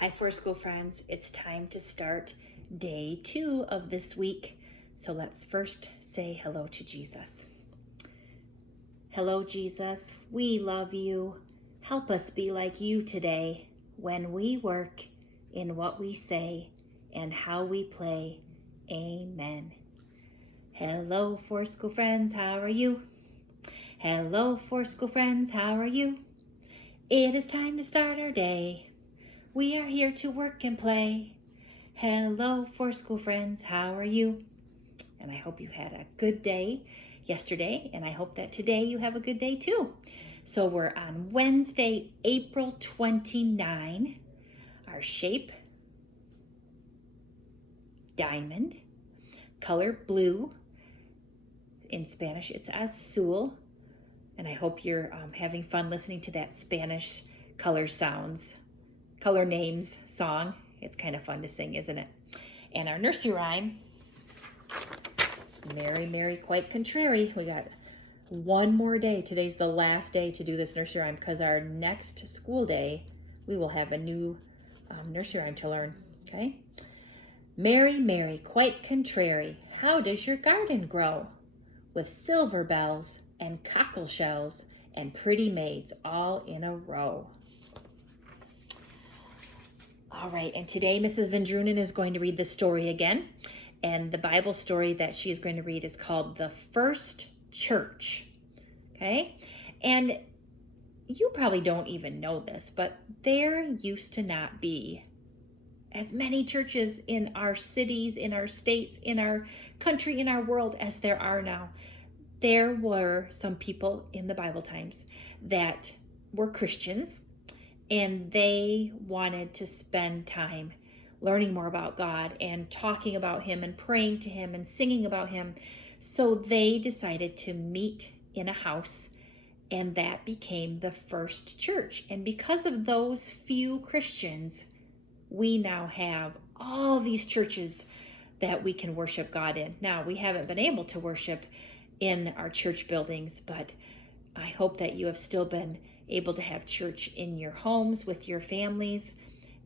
Hi, Four School friends. It's time to start day 2 of this week. So let's first say hello to Jesus. Hello, Jesus. We love you. Help us be like you today when we work, in what we say, and how we play. Amen. Hello, Four School friends. How are you? Hello, Four School friends. How are you? It is time to start our day. We are here to work and play. Hello, Four School friends. How are you? And I hope you had a good day yesterday, and I hope that today you have a good day too. So we're on Wednesday, April 29. Our shape, diamond. Color, blue. In Spanish, it's azul. And I hope you're having fun listening to that Spanish color names song. It's kind of fun to sing, isn't it? And our nursery rhyme, Mary, Mary, quite contrary. We got one more day. Today's the last day to do this nursery rhyme because our next school day, we will have a new nursery rhyme to learn, okay? Mary, Mary, quite contrary, how does your garden grow? With silver bells and cockle shells and pretty maids all in a row. All right, and today Mrs. Van Drunen is going to read the story again. And the Bible story that she is going to read is called The First Church. Okay? And you probably don't even know this, but there used to not be as many churches in our cities, in our states, in our country, in our world as there are now. There were some people in the Bible times that were Christians, and they wanted to spend time learning more about God and talking about Him and praying to Him and singing about Him. So they decided to meet in a house, and that became the first church. And because of those few Christians, we now have all these churches that we can worship God in. Now, we haven't been able to worship in our church buildings, but I hope that you have still been able to have church in your homes with your families.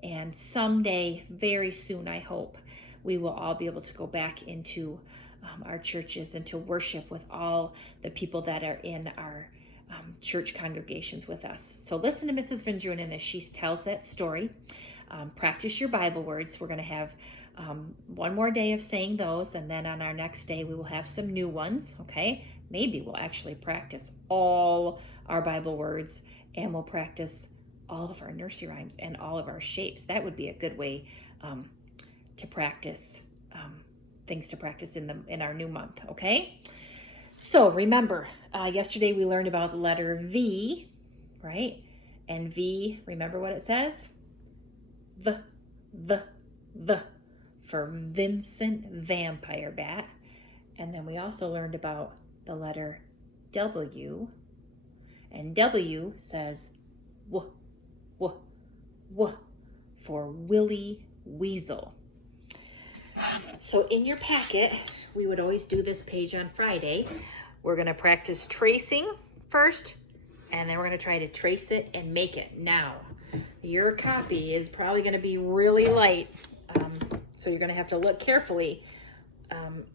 And someday, very soon, I hope, we will all be able to go back into our churches and to worship with all the people that are in our church congregations with us. So listen to Mrs. Van Drunen as she tells that story. Practice your Bible words. We're going to have one more day of saying those, and then on our next day we will have some new ones, okay? Maybe we'll actually practice all our Bible words, and we'll practice all of our nursery rhymes and all of our shapes. That would be a good way to practice things to practice in our new month, okay? So remember, yesterday we learned about the letter V, right? And V, remember what it says? V for Vincent Vampire Bat. And then we also learned about the letter W, and W says W for Willie Weasel. So in your packet, we would always do this page on Friday. We're going to practice tracing first, and then we're going to try to trace it and make it. Now, your copy is probably going to be really light, so you're going to have to look carefully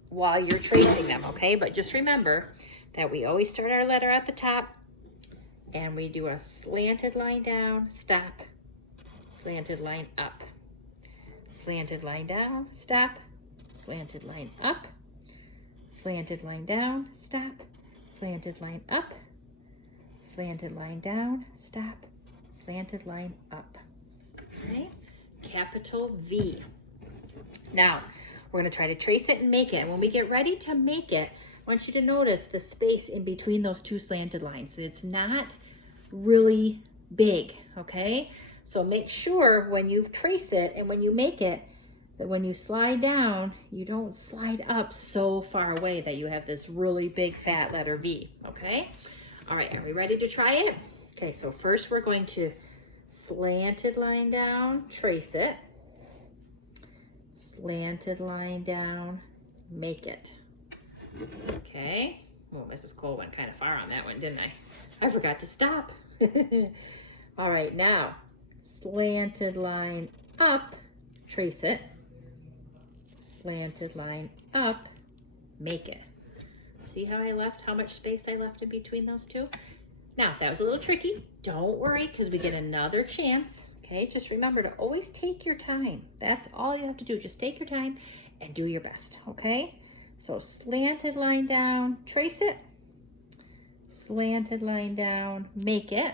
while you're tracing them, okay? But just remember that we always start our letter at the top, and we do a slanted line down, stop, slanted line up, slanted line down, stop, slanted line up, slanted line down, stop, slanted line up, slanted line down, stop, slanted line up. Okay, capital V. Now, we're going to try to trace it and make it. And when we get ready to make it, I want you to notice the space in between those two slanted lines. It's not really big, okay? So make sure when you trace it and when you make it, that when you slide down, you don't slide up so far away that you have this really big fat letter V, okay? All right, are we ready to try it? Okay, so first we're going to slanted line down, trace it. Slanted line down, make it. Okay. Well, Mrs. Cole went kind of far on that one, didn't I? I forgot to stop. All right, now slanted line up, trace it. Slanted line up, make it. See how how much space I left in between those two? Now, if that was a little tricky, don't worry, because we get another chance. Okay, just remember to always take your time. That's all you have to do. Just take your time and do your best, okay? So slanted line down, trace it. Slanted line down, make it.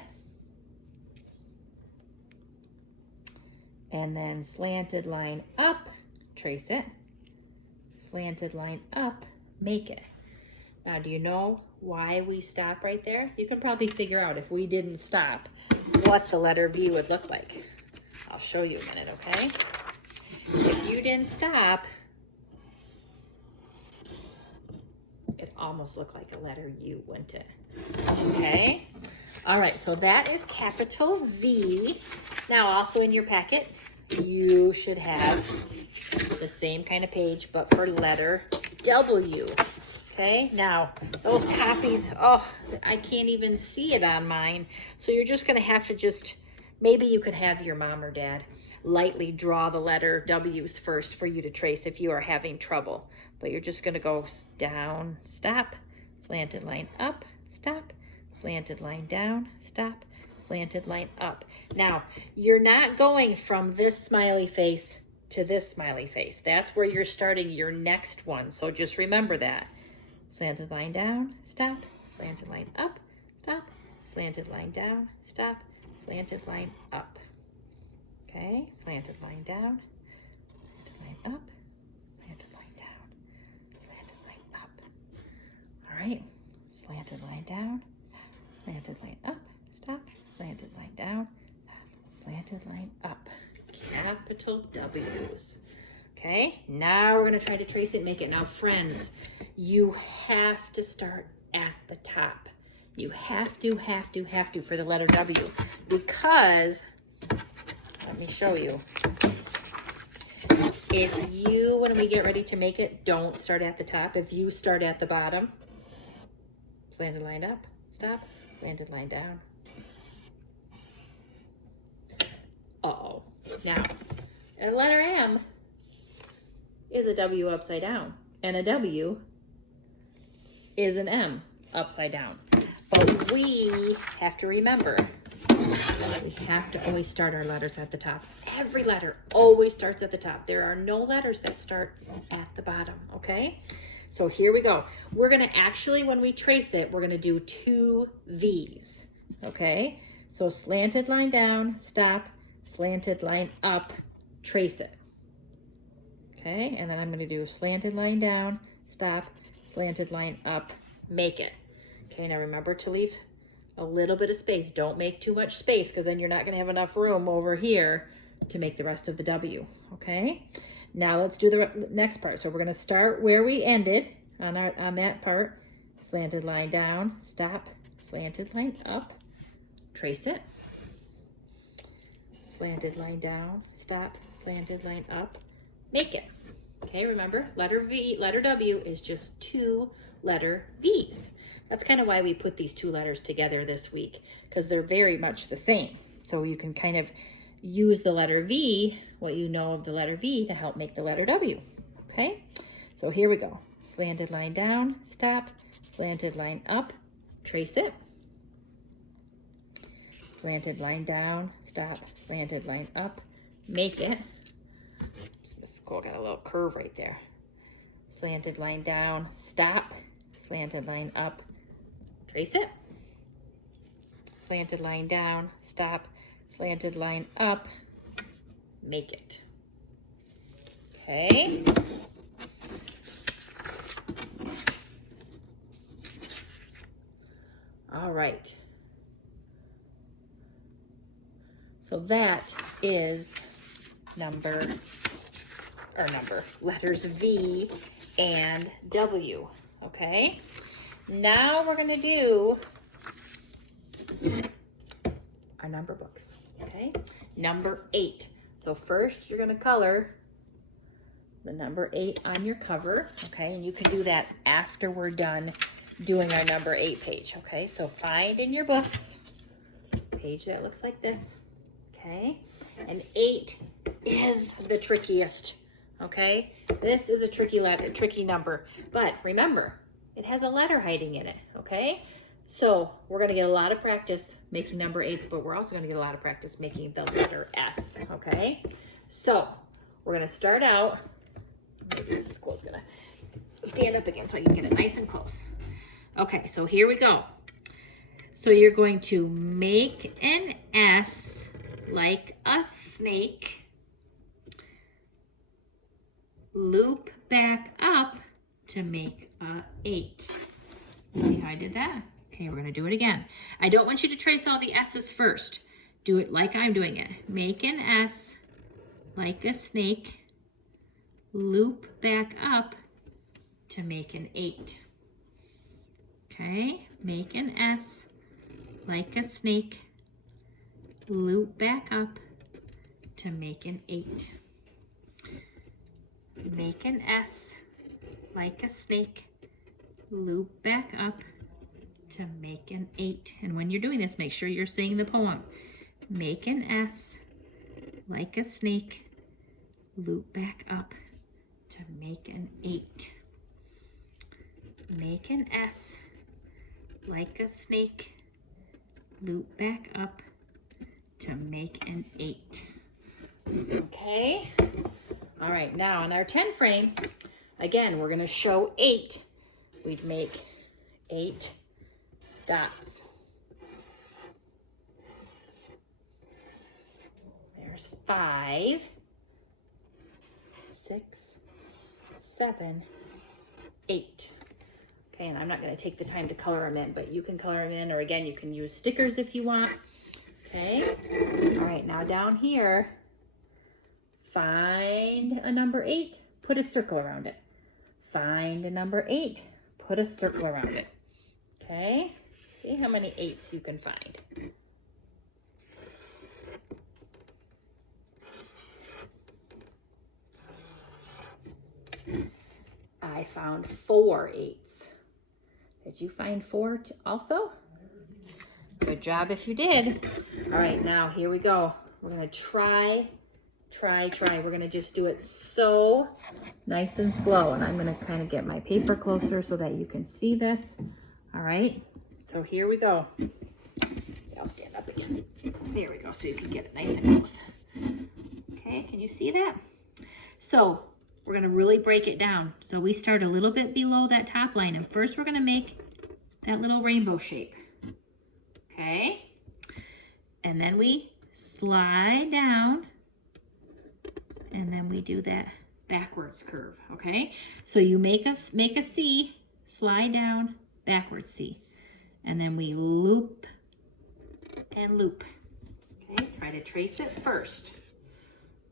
And then slanted line up, trace it. Slanted line up, make it. Now, do you know why we stop right there? You can probably figure out if we didn't stop what the letter V would look like. I'll show you a minute, okay? If you didn't stop, it almost looked like a letter U, wouldn't it? Okay? All right, so that is capital V. Now, also in your packet, you should have the same kind of page, but for letter W. Okay, now those copies, oh, I can't even see it on mine. So you're just gonna have to maybe you could have your mom or dad lightly draw the letter W's first for you to trace if you are having trouble. But you're just gonna go down, stop, slanted line up, stop, slanted line down, stop, slanted line up. Now, you're not going from this smiley face to this smiley face. That's where you're starting your next one. So just remember that. Slanted line down, stop, slanted line up, stop, slanted line down, stop, slanted line up. Okay, slanted line down, slanted line up, slanted line down, slanted line up. All right, slanted line down, slanted line up, stop, slanted line down, slanted line up. Capital W's. Okay, now we're gonna try to trace it and make it. Now, friends, you have to start at the top. You have to for the letter W, because, let me show you. When we get ready to make it, don't start at the top. If you start at the bottom, slanted line up, stop, slanted line down. Uh-oh. Now, a letter M is a W upside down, and a W is an M upside down. But we have to remember, we have to always start our letters at the top. Every letter always starts at the top. There are no letters that start at the bottom, okay? So here we go. We're gonna actually, when we trace it, we're gonna do 2 V's, okay? So slanted line down, stop, slanted line up, trace it. Okay, and then I'm gonna do slanted line down, stop, slanted line up, make it. Okay, now remember to leave a little bit of space. Don't make too much space, because then you're not gonna have enough room over here to make the rest of the W, okay? Now let's do the next part. So we're gonna start where we ended on that part. Slanted line down, stop, slanted line up, trace it. Slanted line down, stop, slanted line up, make it. Okay, remember, letter W is just 2 letter V's. That's kind of why we put these 2 letters together this week, because they're very much the same. So you can kind of use the letter V, what you know of the letter V, to help make the letter W. Okay, so here we go. Slanted line down, stop, slanted line up, trace it. Slanted line down, stop, slanted line up, make it. Miss Cole got a little curve right there. Slanted line down, stop, slanted line up, trace it. Slanted line down, stop, slanted line up, make it. Okay. All right. So that is letters V and W, okay? Now we're gonna do our number books, okay? Number 8. So first you're gonna color the number 8 on your cover, okay? And you can do that after we're done doing our number 8 page, okay? So find in your books a page that looks like this, okay? And 8 is the trickiest, okay? This is a tricky number, but remember, it has a letter hiding in it, okay? So we're gonna get a lot of practice making number 8s, but we're also gonna get a lot of practice making the letter S, okay? So we're gonna start out, maybe Mrs. Cole's gonna stand up again so I can get it nice and close. Okay, so here we go. So you're going to make an S like a snake, loop back up to make a 8. See how I did that? Okay, we're gonna do it again. I don't want you to trace all the S's first. Do it like I'm doing it. Make an S like a snake, loop back up to make an 8. Okay, make an S like a snake, loop back up to make an 8. Make an S like a snake, loop back up to make an 8. And when you're doing this, make sure you're saying the poem. Make an S like a snake, loop back up to make an 8. Make an S like a snake, loop back up to make an 8. Okay? All right, now on our 10 frame, again, we're gonna show 8. We'd make 8 dots. There's 5, 6, 7, 8. Okay, and I'm not going to take the time to color them in, but you can color them in, or again, you can use stickers if you want. Okay, all right, now down here, find a number 8, put a circle around it. Find a number 8, put a circle around it. Okay, see how many 8s you can find. I found 4 8s. Did you find 4 also? Good job if you did. All right, now here we go. We're gonna try. We're gonna just do it so nice and slow. And I'm gonna kind of get my paper closer so that you can see this. All right, so here we go. I'll stand up again. There we go, so you can get it nice and close. Okay, can you see that? So we're gonna really break it down. So we start a little bit below that top line, and first we're gonna make that little rainbow shape. Okay, and then we slide down, and then we do that backwards curve. Okay, so you make a C, slide down, backwards C, and then we loop and loop. Okay, try to trace it first.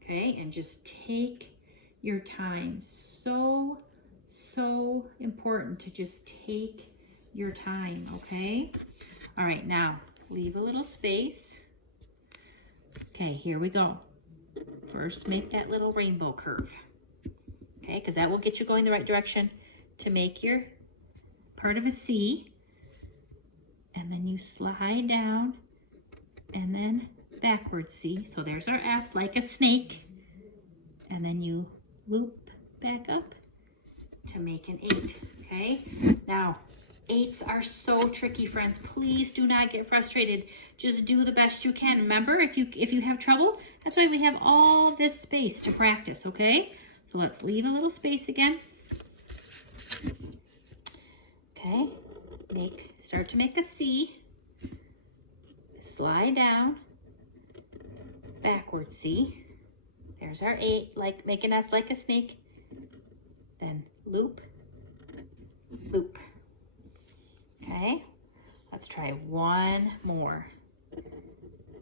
Okay, and just take your time. So important to just take your time, okay? All right, now leave a little space. Okay, here we go. First, make that little rainbow curve, okay? Because that will get you going the right direction to make your part of a C. And then you slide down and then backwards C. So there's our S like a snake. And then you loop back up to make an 8, okay? Now, 8s are so tricky, friends. Please do not get frustrated. Just do the best you can. Remember, if you have trouble, that's why we have all this space to practice, okay? So let's leave a little space again. Okay, start to make a C. Slide down, backward C. There's our 8, like make an S like a snake. Then loop, loop. Okay, let's try one more.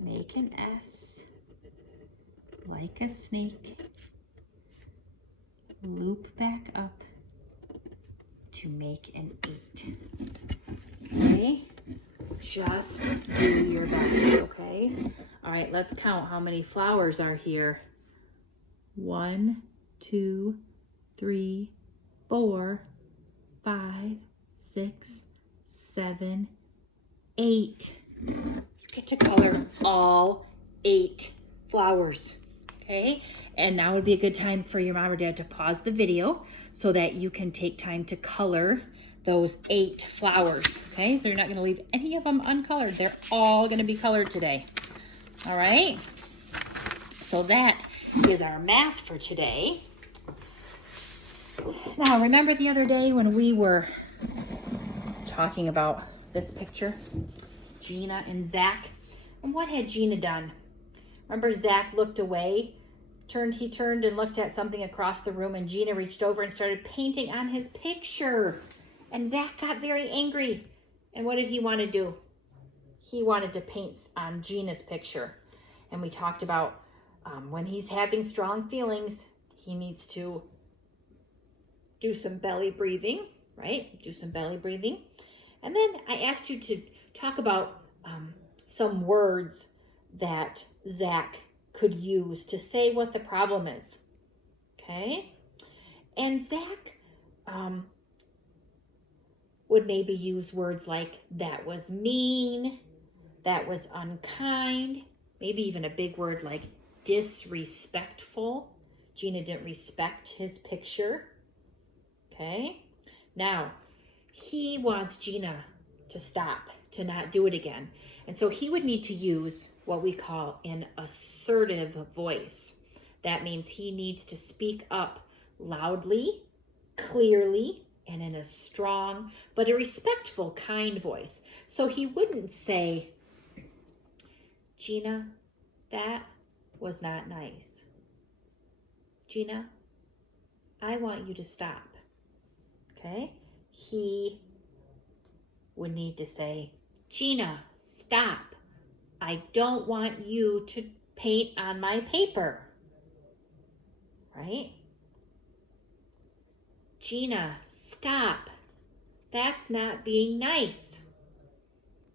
Make an S like a snake. Loop back up to make an 8. Okay, just do your best, okay? All right, let's count how many flowers are here. 1, 2, 3, 4, 5, 6, 7, 8. You get to color all 8 flowers. Okay, and now would be a good time for your mom or dad to pause the video so that you can take time to color those 8 flowers. Okay, so you're not going to leave any of them uncolored. They're all going to be colored today. All right, so that is our math for today. Now, remember the other day when we were talking about this picture? Gina and Zach. And what had Gina done? Remember, Zach looked away, he turned and looked at something across the room, and Gina reached over and started painting on his picture. And Zach got very angry. And what did he want to do? He wanted to paint on Gina's picture. And we talked about when he's having strong feelings, he needs to do some belly breathing, right? Do some belly breathing. And then I asked you to talk about some words that Zach could use to say what the problem is, okay? And Zach would maybe use words like, that was mean, that was unkind, maybe even a big word like disrespectful. Gina didn't respect his picture, okay? Now, he wants Gina to stop, to not do it again. And so he would need to use what we call an assertive voice. That means he needs to speak up loudly, clearly, and in a strong, but a respectful, kind voice. So he wouldn't say, Gina, that was not nice. Gina, I want you to stop. Okay? He would need to say, Gina, stop. I don't want you to paint on my paper. Right? Gina, stop. That's not being nice.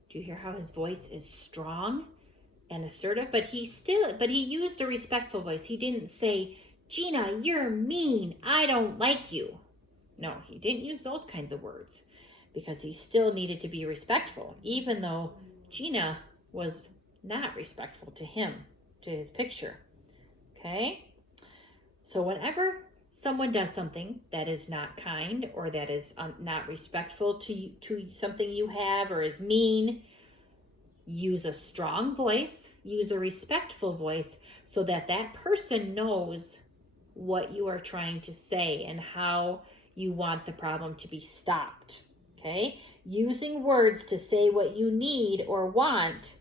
Do you hear how his voice is strong and assertive? But he used a respectful voice. He didn't say, Gina, you're mean. I don't like you. No, he didn't use those kinds of words because he still needed to be respectful, even though Gina was not respectful to him, to his picture. Okay? So whenever someone does something that is not kind or that is not respectful to something you have or is mean, use a strong voice, use a respectful voice so that that person knows what you are trying to say and how you want the problem to be stopped. Okay? Using words to say what you need or want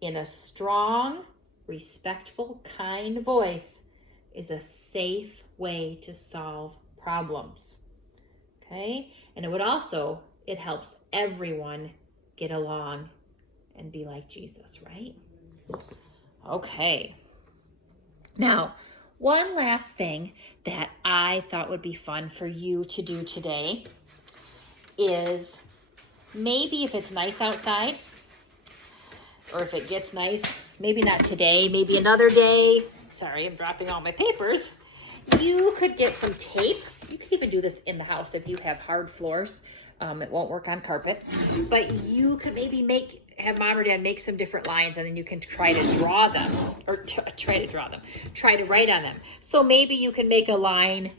in a strong, respectful, kind voice is a safe way to solve problems. Okay? And it helps everyone get along and be like Jesus, right? Okay. Now, one last thing that I thought would be fun for you to do today is maybe if it's nice outside, or if it gets nice, maybe not today, maybe another day. Sorry, I'm dropping all my papers. You could get some tape. You could even do this in the house if you have hard floors. It won't work on carpet. But you could maybe have mom or dad make some different lines, and then you can try to draw them, or try to write on them. So maybe you can make a line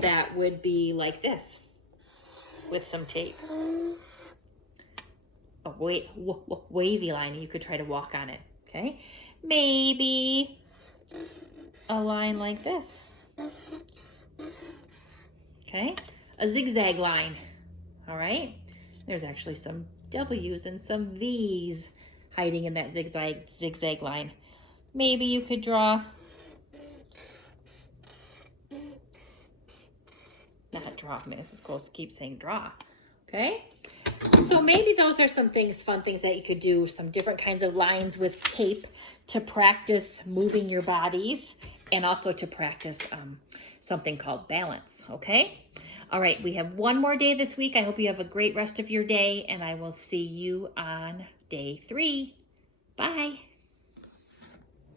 that would be like this with some tape. A wavy line, you could try to walk on it, okay? Maybe a line like this, okay? A zigzag line, all right? There's actually some W's and some V's hiding in that zigzag line. Maybe you could draw, not draw, I mean, this is close to keep saying draw, okay? So maybe those are some fun things that you could do, some different kinds of lines with tape to practice moving your bodies and also to practice something called balance, okay? All right, we have one more day this week. I hope you have a great rest of your day, and I will see you on day 3. Bye.